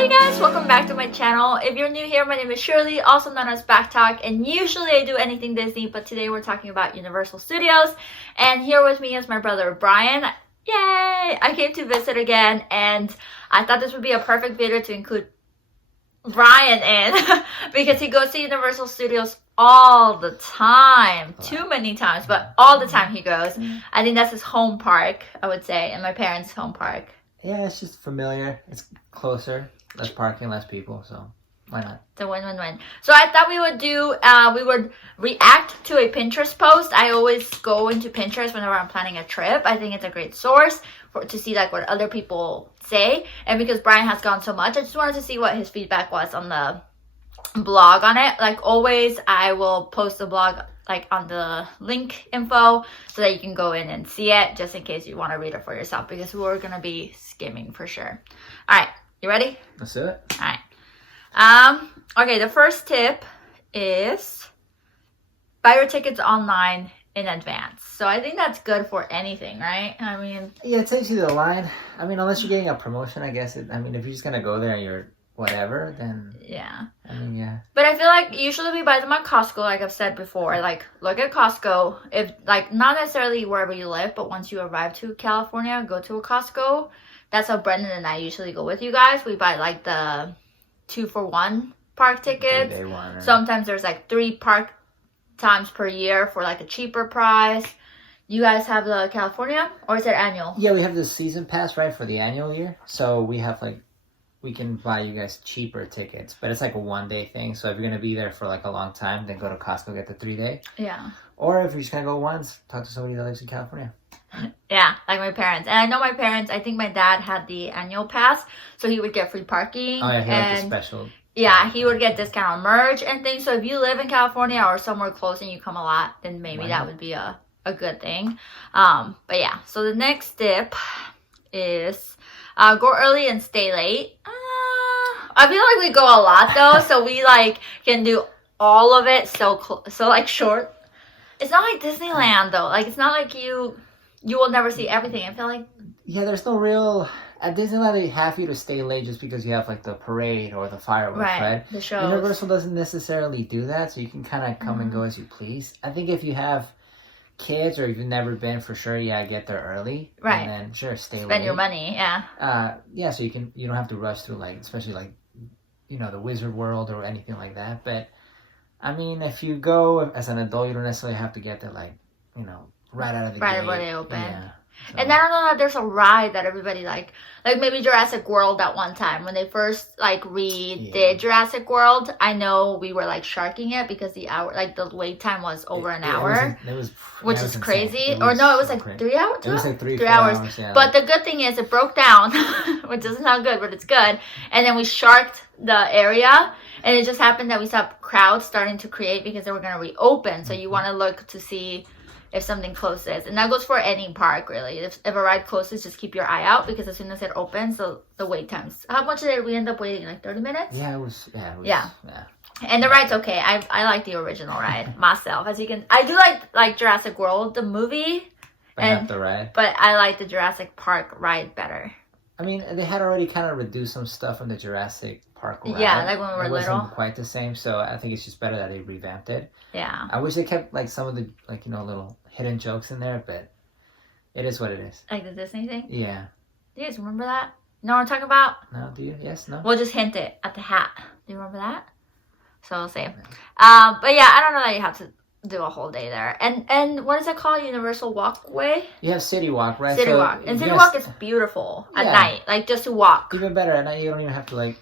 Hi guys, welcome back to my channel. If you're new here, my name is Shirley, also known as Backttalk, and usually I do anything Disney, but today we're talking about Universal Studios, and here with me is my brother Brian. Yay! I came to visit again, and I thought this would be a perfect video to include Brian in because he goes to Universal Studios all the time. Too many times, but all the time he goes. I think that's his home park, I would say, and my parents' home park. Yeah, it's just familiar. It's closer. Less parking, less people, so why not? It's a win-win-win. So I thought we would react to a Pinterest post. I always go into Pinterest whenever I'm planning a trip. I think it's a great source to see like what other people say. And because Brian has gone so much, I just wanted to see what his feedback was on the blog on it. Like always, I will post the blog like on the link info so that you can go in and see it just in case you want to read it for yourself, because we're going to be skimming for sure. All right. You ready? Let's do it. All right. Okay, the first tip is buy your tickets online in advance. So I think that's good for anything, right? I mean, yeah, it saves you the line. I mean, unless you're getting a promotion, I guess. If you're just gonna go there and you're whatever, then yeah. I mean, yeah. But I feel like usually we buy them at Costco, like I've said before. Like, look at Costco. If like not necessarily wherever you live, but once you arrive to California, go to a Costco. That's how Brendan and I usually go with you guys. We buy like the 2-for-1 park tickets. Sometimes there's like 3 park times per year for like a cheaper price. You guys have the California, or is it annual? Yeah, we have the season pass, right, for the annual year. So we have like, we can buy you guys cheaper tickets, but it's like a 1-day thing. So if you're gonna be there for like a long time, then go to Costco, get the 3-day. Yeah. Or if you're just gonna go once, talk to somebody that lives in California. Yeah, like my parents. And I know my parents, I think my dad had the annual pass, so he would get free parking. Oh, yeah, he had the special. Yeah, he would get discount on merch and things. So if you live in California or somewhere close and you come a lot, then maybe that would be a good thing. But yeah, so the next tip is go early and stay late. I feel like we go a lot though, so we like can do all of it so like short. It's not like Disneyland though. Like it's not like you will never see everything. I feel like there's no real at Disneyland. They have you to stay late just because you have like the parade or the fireworks, right? The show. Universal doesn't necessarily do that, so you can kind of come and go as you please. I think if you have kids or if you've never been, for sure, get there early, right? And then sure, stay late. Spend your money, yeah. So you don't have to rush through like, especially like, the Wizard World or anything like that. But I mean, if you go as an adult, you don't necessarily have to get there like, right out of the gate. Right when they open. Yeah. So. And I don't know that there's a ride that everybody like maybe Jurassic World at one time when they first like redid Jurassic World. I know we were like sharking it because the wait time was over an hour, which is crazy. Or no, it was like 3 hours. It was like 3 hours. Yeah. But the good thing is it broke down, which isn't not good, but it's good. And then we sharked the area, and it just happened that we saw crowds starting to create because they were gonna reopen. So you want to look to see if something closes, and that goes for any park really. If a ride closes, just keep your eye out because as soon as it opens, the wait times. How much did we end up waiting? Like 30 minutes? Yeah, it was. And the ride's okay. I like the original ride myself. As you can, I do like Jurassic World the movie, but not the ride. But I like the Jurassic Park ride better. I mean, they had already kind of reduced some stuff from the Jurassic Park ride. Yeah, like when we were little. It wasn't quite the same, so I think it's just better that they revamped it. Yeah. I wish they kept like some of the little hidden jokes in there, but it is what it is. Like the Disney thing? Yeah. Do you guys remember that? You know what I'm talking about? No, do you? Yes, no? We'll just hint it at the hat. Do you remember that? So we'll see. But yeah, I don't know that you have to do a whole day there. And what is it called? Universal Walkway? You have City Walk, right? City Walk. And City Walk is beautiful at night. Like just to walk. Even better at night. You don't even have to like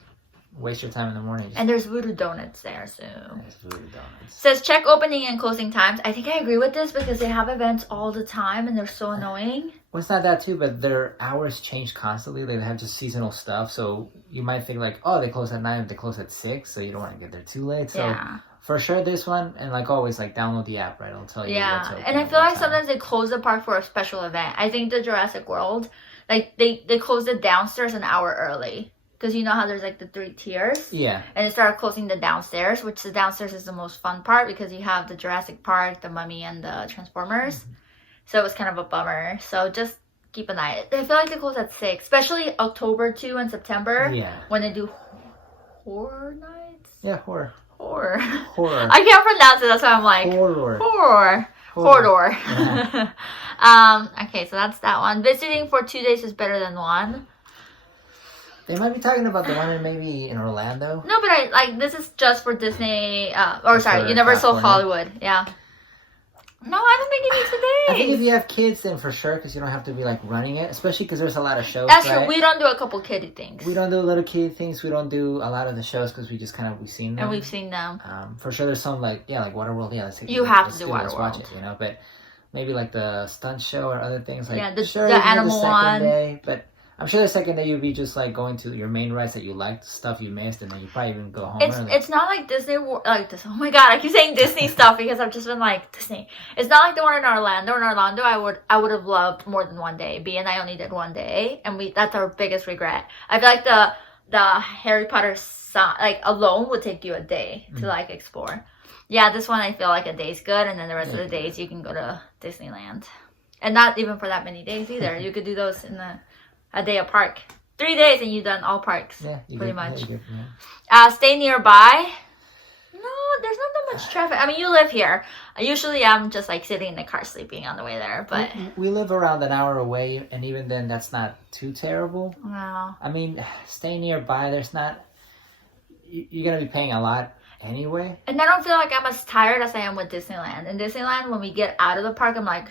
waste your time in the morning. And there's Voodoo Donuts there, so. There's Voodoo Donuts. Says check opening and closing times. I think I agree with this because they have events all the time and they're so annoying. Well, it's not that too, but their hours change constantly. They have just seasonal stuff, so you might think like, oh, they close at 9, but they close at 6, so you don't want to get there too late. So for sure, this one, and like always, like download the app, right? It'll tell you. Yeah, and I feel like sometimes they close the park for a special event. I think the Jurassic World, like they closed the downstairs an hour early. Because you know how there's like the 3 tiers? Yeah. And they started closing the downstairs, which the downstairs is the most fun part because you have the Jurassic Park, the Mummy, and the Transformers. So it was kind of a bummer. So just keep an eye. I feel like they close at 6, especially October 2 and September. Yeah. When they do Horror Nights? Yeah, horror. Horror. Horror. I can't pronounce it, that's why I'm like... Horror. Horror. Yeah. Okay, so that's that one. Visiting for 2 days is better than one. They might be talking about the one maybe in Orlando. No, but this is just for Disney, Universal California. Hollywood. Yeah. No, I don't think you need 2 days. I think if you have kids, then for sure, because you don't have to be like running it, especially because there's a lot of shows. That's true. We don't do a couple kiddie things. We don't do a lot of kiddie things. We don't do a lot of the shows because we've seen them. And we've seen them. For sure, there's some like Waterworld. Yeah, let's you have to do Let's Waterworld. watch it, But maybe like the stunt show or other things like the animal one. Day, but I'm sure the second day you'll be just like going to your main rides that you liked, stuff you missed, and then you probably even go home early. It's not like Disney, like this. Oh my god, I keep saying Disney stuff because I've just been like Disney. It's not like the one in Orlando. In Orlando, I would have loved more than 1 day. B and I only did 1 day, and that's our biggest regret. I feel like the Harry Potter alone would take you a day to like explore. Yeah, this one I feel like a day's good, and then the rest of the days you can go to Disneyland, and not even for that many days either. You could do those in a day of park. 3 days and you've done all parks. Yeah, pretty much. Stay nearby. No, there's not that much traffic. I mean, you live here. Usually I'm just like sitting in the car sleeping on the way there, but we live around an hour away, and even then that's not too terrible. No. I mean, stay nearby, there's not, you're gonna be paying a lot anyway. And I don't feel like I'm as tired as I am with Disneyland. In Disneyland, when we get out of the park, I'm like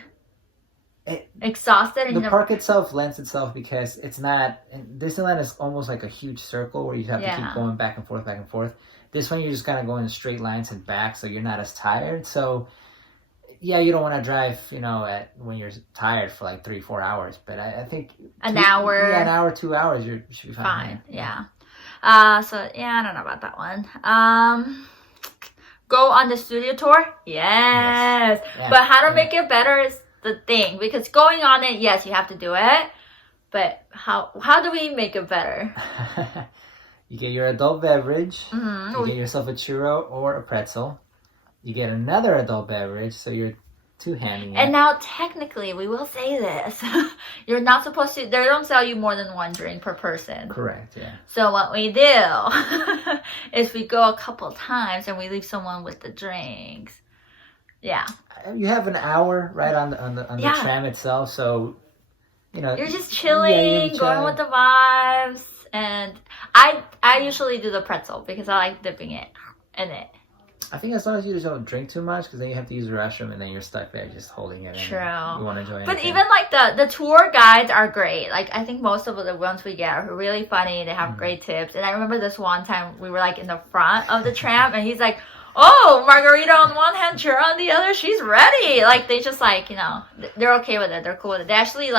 exhausted. And the park itself lends itself because it's not. Disneyland is almost like a huge circle where you have to keep going back and forth, back and forth. This one, you're just kind of going in straight lines and back, so you're not as tired. So, yeah, you don't want to drive, when you're tired for like 3-4 hours. But I think an hour. Yeah, an hour, 2 hours, you should be fine. Yeah. So yeah, I don't know about that one. Go on the studio tour. Yes. Yeah. But how to make it better is the thing, because going on it, yes, you have to do it, but how do we make it better? You get your adult beverage. Mm-hmm. You get yourself a churro or a pretzel. You get another adult beverage, so you're two-handing it. And now technically, we will say this, you're not supposed to, they don't sell you more than 1 drink per person. Correct, yeah. So what we do is we go a couple times and we leave someone with the drinks. Yeah. You have an hour right on the tram itself, so you're just chilling, going with the vibes, and I usually do the pretzel because I like dipping it in it. I think as long as you just don't drink too much, because then you have to use the restroom and then you're stuck there just holding it. True. You want to enjoy it. But even like the tour guides are great. Like I think most of the ones we get are really funny. They have great tips. And I remember this one time we were like in the front of the tram and he's like, "Oh, margarita on one hand, churro on the other. She's ready." Like they just like, they're okay with it. They're cool with it. They actually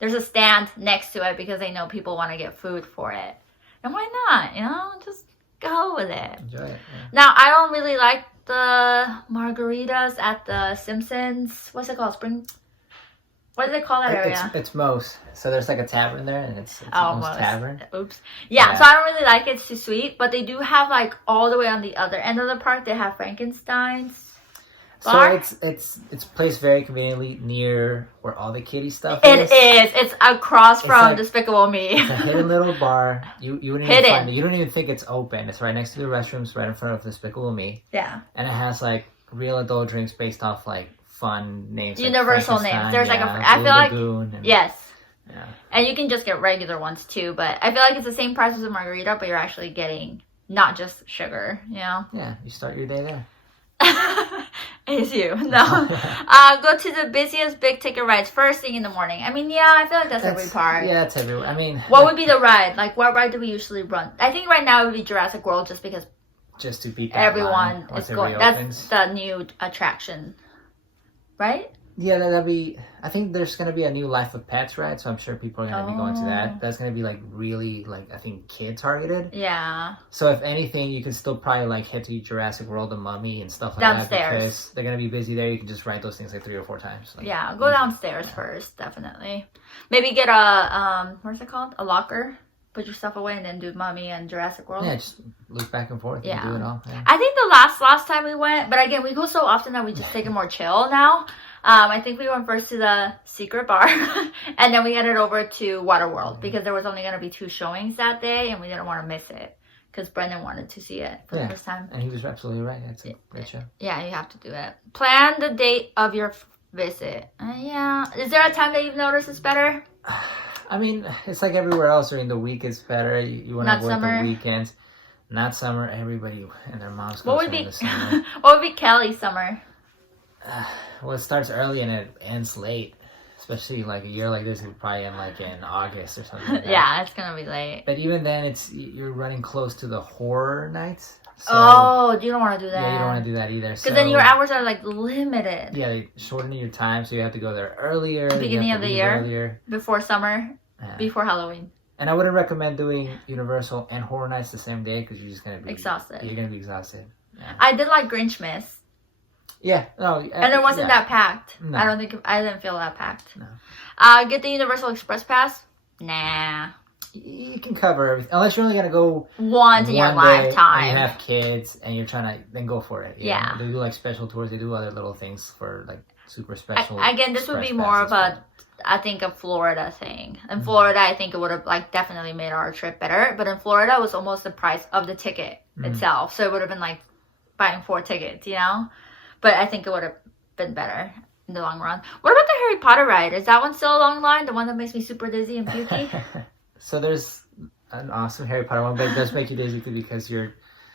there's a stand next to it because they know people want to get food for it. And why not? Just go with it. Enjoy it. Yeah. Now, I don't really like the margaritas at the Simpsons. What's it called? What do they call that area? It's Moe's. So there's like a tavern there, and it's Moe's Tavern. Oops. Yeah, so I don't really like it. It's too sweet. But they do have all the way on the other end of the park, they have Frankenstein's bar. So it's placed very conveniently near where all the kiddie stuff is. It is. It's across from Despicable Me. It's a hidden little bar. You wouldn't even find it. You don't even think it's open. It's right next to the restrooms, right in front of Despicable Me. Yeah. And it has real adult drinks based off fun names. Universal names. There's I feel like yes. Yeah. And you can just get regular ones too, but I feel like it's the same price as a margarita, but you're actually getting not just sugar, Yeah, you start your day there. It's you. No. Go to the busiest big ticket rides first thing in the morning. I mean, I feel like that's every park. Yeah, that's everywhere. I mean, what would be the ride? What ride do we usually run? I think right now it would be Jurassic World just because to beat that everyone is going. That's the new attraction. Right? Yeah, that'd be. I think there's gonna be a new Life of Pets ride, so I'm sure people are gonna be going to that. That's gonna be really I think kid targeted. Yeah. So if anything, you can still probably head to Jurassic World, the Mummy, and stuff like downstairs. That because they're gonna be busy there. You can just ride those things 3 or 4 times. Go downstairs first, definitely. Maybe get a what's it called? A locker. Put your stuff away and then do Mummy and Jurassic World. Yeah, just look back and forth and do it all. Yeah. I think the last time we went, but again, we go so often that we just take it more chill now. I think we went first to the secret bar and then we headed over to Waterworld because there was only going to be 2 showings that day and we didn't want to miss it because Brendan wanted to see it for the first time. And he was absolutely right. It's a great show. Yeah, you have to do it. Plan the date of your visit. Yeah. Is there a time that you've noticed it's better? I mean, it's like everywhere else during the week it's better. You want to avoid the weekends. Not summer. Everybody and their moms go in the summer. What would be Kelly's summer? Well, it starts early and it ends late. Especially like a year like this, it would probably end like in August or something like that. Yeah, it's gonna be late. But even then, you're running close to the horror nights. So, you don't want to do that. Yeah, you don't want to do that either. Because then your hours are like limited. Yeah, they shorten your time, so you have to go there earlier. Beginning of the year, earlier. Before summer, before Halloween. And I wouldn't recommend doing Universal and Horror Nights the same day because you're just gonna be exhausted. You're gonna be exhausted. Yeah. I did like Grinchmas. Yeah, no, and it wasn't that packed. No. I didn't feel that packed. No. Get the Universal Express Pass. Nah. You can cover everything unless you're only gonna go once in your lifetime. And you have kids and you're trying to then go for it. Yeah. They do like special tours. They do other little things for like super special. Again, this would be more of I think a Florida thing. In Florida, I think it would have like definitely made our trip better. But in Florida, it was almost the price of the ticket itself. So it would have been like buying 4 tickets, you know. But I think it would have been better in the long run. What about the Harry Potter ride? Is that one still a long line? The one that makes me super dizzy and pukey? So there's an awesome Harry Potter one, but it does make you dizzy too because you're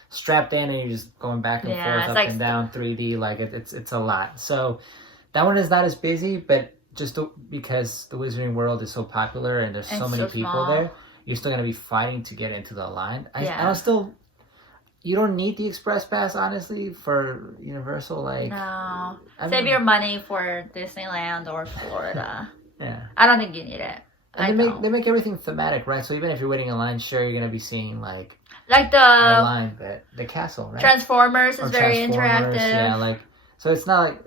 strapped in and you're just going back and forth, up like, and down, 3D. Like it's a lot. So that one is not as busy, but just because the Wizarding World is so popular and there's so many people there, you're still gonna be fighting to get into the line. I don't still. You don't need the Express Pass, honestly, for Universal. Like, no, save your money for Disneyland or Florida. Yeah, I don't think you need it. And they make everything thematic, right? So even if you're waiting in line, sure, you're gonna be seeing like the line, but the castle, right? Transformers is very interactive. Yeah, like so it's not like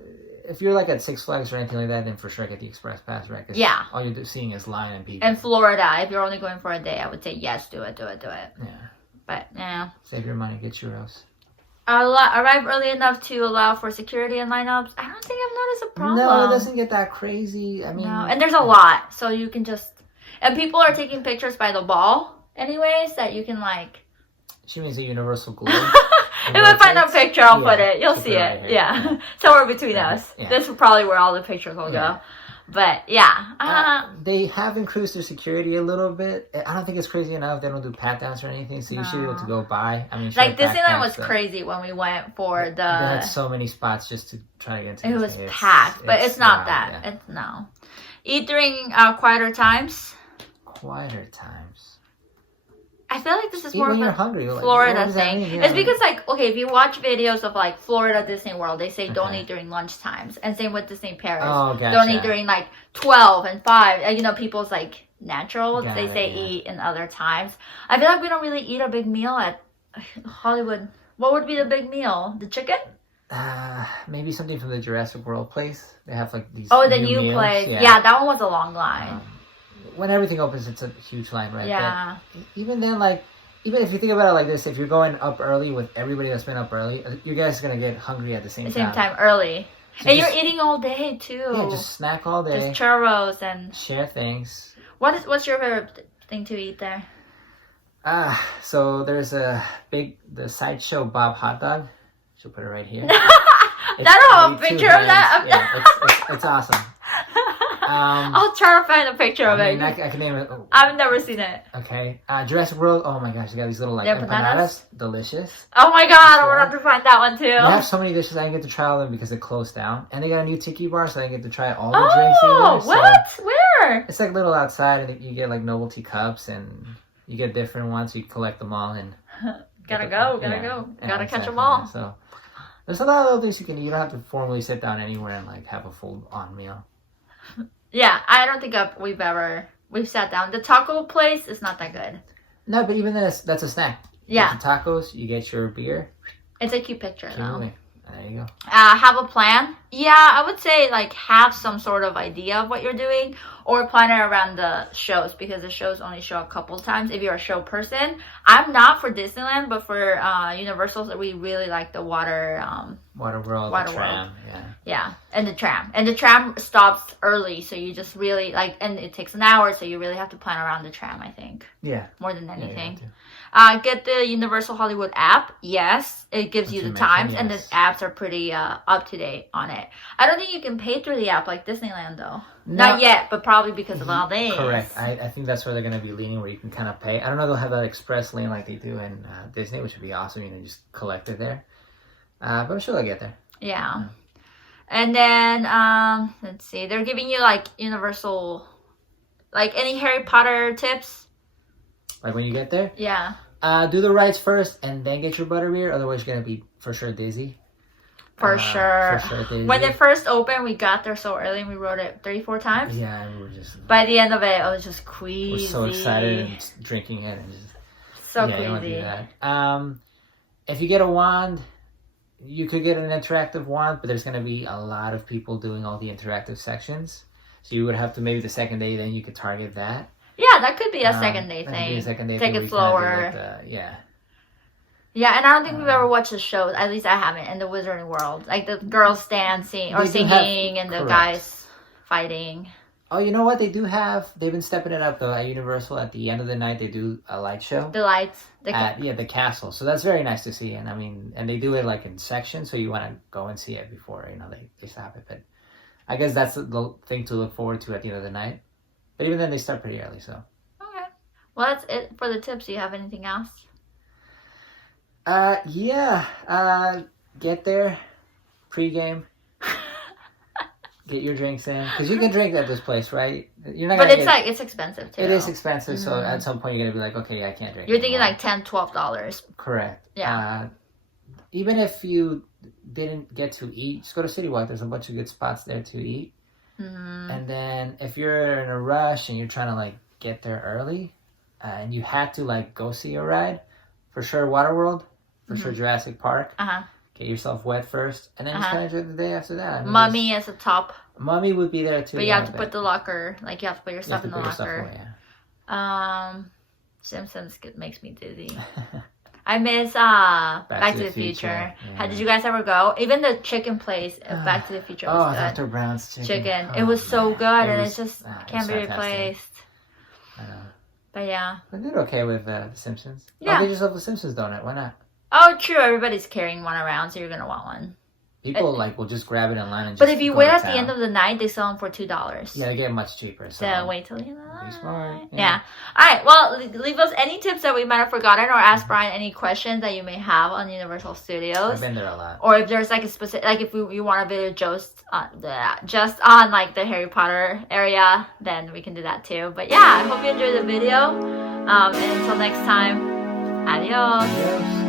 if you're like at Six Flags or anything like that, then for sure get the Express Pass, right? Yeah, all you're seeing is line and people. In Florida, if you're only going for a day, I would say yes, do it. Yeah. But yeah. Save your money, get churros. Arrive early enough to allow for security and lineups. I don't think I've noticed a problem. No, it doesn't get that crazy. I mean, no. And there's a lot, so you can just. And people are taking pictures by the ball, anyways, that you can like. She means a universal globe. If I find a picture, I'll put it. You'll see it. Yeah, somewhere between us. Yeah. This is probably where all the pictures will go. But yeah, they have increased their security a little bit. I don't think it's crazy enough. They don't do pat downs or anything, so you should be able to go by. I mean, like Disneyland was crazy when we went for the. They had so many spots just to try to get into. It was packed, but it's not that. Yeah. It's no. Eat during quieter times. Quieter times. I feel like this is more of a hungry, Florida thing. Yeah. It's because, like, okay, if you watch videos of, like, Florida Disney World, they say don't eat during lunch times. And same with Disney Paris. Oh, gotcha. Don't eat during, like, 12 and 5. You know, people's, like, naturals. They say eat in other times. I feel like we don't really eat a big meal at Hollywood. What would be the big meal? The chicken? Maybe something from the Jurassic World place. They have, like, these the new place. Yeah, that one was a long line. When everything opens, it's a huge line, right? Yeah. But even then, like, even if you think about it like this, if you're going up early with everybody that's been up early, you guys are going to get hungry at the same time. Early. So and you're eating all day, too. Yeah, just snack all day. Just churros and... Share things. What's your favorite thing to eat there? So there's the Sideshow Bob hot dog. She'll put it right here. I don't have a picture of that. Yeah, it's awesome. I'll try to find a picture of it. I can name it. I've never seen it. Okay. Jurassic World. Oh my gosh, you got these little like empanadas. Delicious. Oh my god, I want to have to find that one too. They have so many dishes. I didn't get to try all of them because it closed down. And they got a new tiki bar, so I didn't get to try all the drinks either. What? Where? It's like little outside, and you get like novelty cups, and you get different ones. You collect them all, and gotta catch them all. So there's a lot of other things you can eat. You don't have to formally sit down anywhere and like have a full-on meal. Yeah, I don't think we've sat down. The taco place is not that good. No, but even then, that's a snack. Yeah. You get the tacos, you get your beer. It's a cute picture, though. There you go. Have a plan. Yeah, I would say like have some sort of idea of what you're doing or plan it around the shows because the shows only show a couple times if you're a show person. I'm not for Disneyland, but for Universal, we really like the water World, Water the tram, World. yeah. Yeah, and the tram. And the tram stops early, so you just really like, and it takes an hour, so you really have to plan around the tram, I think. Yeah. More than anything. Yeah, Get the Universal Hollywood app. Yes, it gives you the times, and the apps are pretty up to date on it. I don't think you can pay through the app like Disneyland though. No. Not yet, but probably because of all this. Correct. I think that's where they're going to be leaning, where you can kind of pay. I don't know if they'll have that express lane like they do in Disney, which would be awesome. You know, just collect it there. But I'm sure they'll get there. Yeah. And then let's see, they're giving you like Universal, like any Harry Potter tips. Like when you get there? Yeah. Do the rides first and then get your butterbeer. Otherwise, you're going to be for sure dizzy. For sure. Dizzy. When it first opened, we got there so early and we rode it 3-4 times. Yeah, and we were just... By the end of it, I was just queasy. We're so excited and drinking it. And just, so yeah, queasy. You want to do that. If you get a wand, you could get an interactive wand, but there's going to be a lot of people doing all the interactive sections. So you would have to, maybe the second day, then you could target that. Yeah, that could be a second day that thing. Could be a second day Take thing it slower. Yeah. Yeah, and I don't think we've ever watched the shows. At least I haven't in the Wizarding World. Like the girls dancing or singing and the guys fighting. Oh, you know what? They do have. They've been stepping it up though at Universal. At the end of the night, they do a light show. The lights. The castle. So that's very nice to see. And I mean, and they do it like in sections, so you want to go and see it before they stop it. But I guess that's the thing to look forward to at the end of the night. But even then, they start pretty early. So. Okay. Well, that's it for the tips. Do you have anything else? Get there, pregame. Get your drinks in, because you can drink at this place, right? You're not. But it's expensive too. It is expensive, so at some point you're gonna be like, okay, I can't drink. You're thinking like $10-12. Correct. Yeah. Even if you didn't get to eat, just go to City Walk. There's a bunch of good spots there to eat. Mm-hmm. And then if you're in a rush and you're trying to like get there early, and you had to like go see a ride, for sure Waterworld, for sure Jurassic Park. Get yourself wet first, and then just kind of enjoy the day after that. I mean, Mummy is a top. Mummy would be there too. But you have to put the locker, like you have to put your stuff in the locker. Away, Simpsons makes me dizzy. I miss Back to the Future. Yeah. Did you guys ever go? Even the chicken place at Back to the Future was good. Dr. Brown's chicken. It was so good, and it just can't be replaced. I know. But yeah. I did okay with The Simpsons. Yeah. Get yourself a Simpsons donut. Why not? Oh, true. Everybody's carrying one around, so you're gonna want one. People will just grab it online and. But if you wait at the end of the night, they sell them for $2. Yeah, they get much cheaper. So wait till you. Be smart. Yeah. All right. Well, leave us any tips that we might have forgotten, or ask Brian any questions that you may have on Universal Studios. I've been there a lot. Or if there's like a specific, like if you want a video just on like the Harry Potter area, then we can do that too. But yeah, I hope you enjoyed the video. And until next time, adios.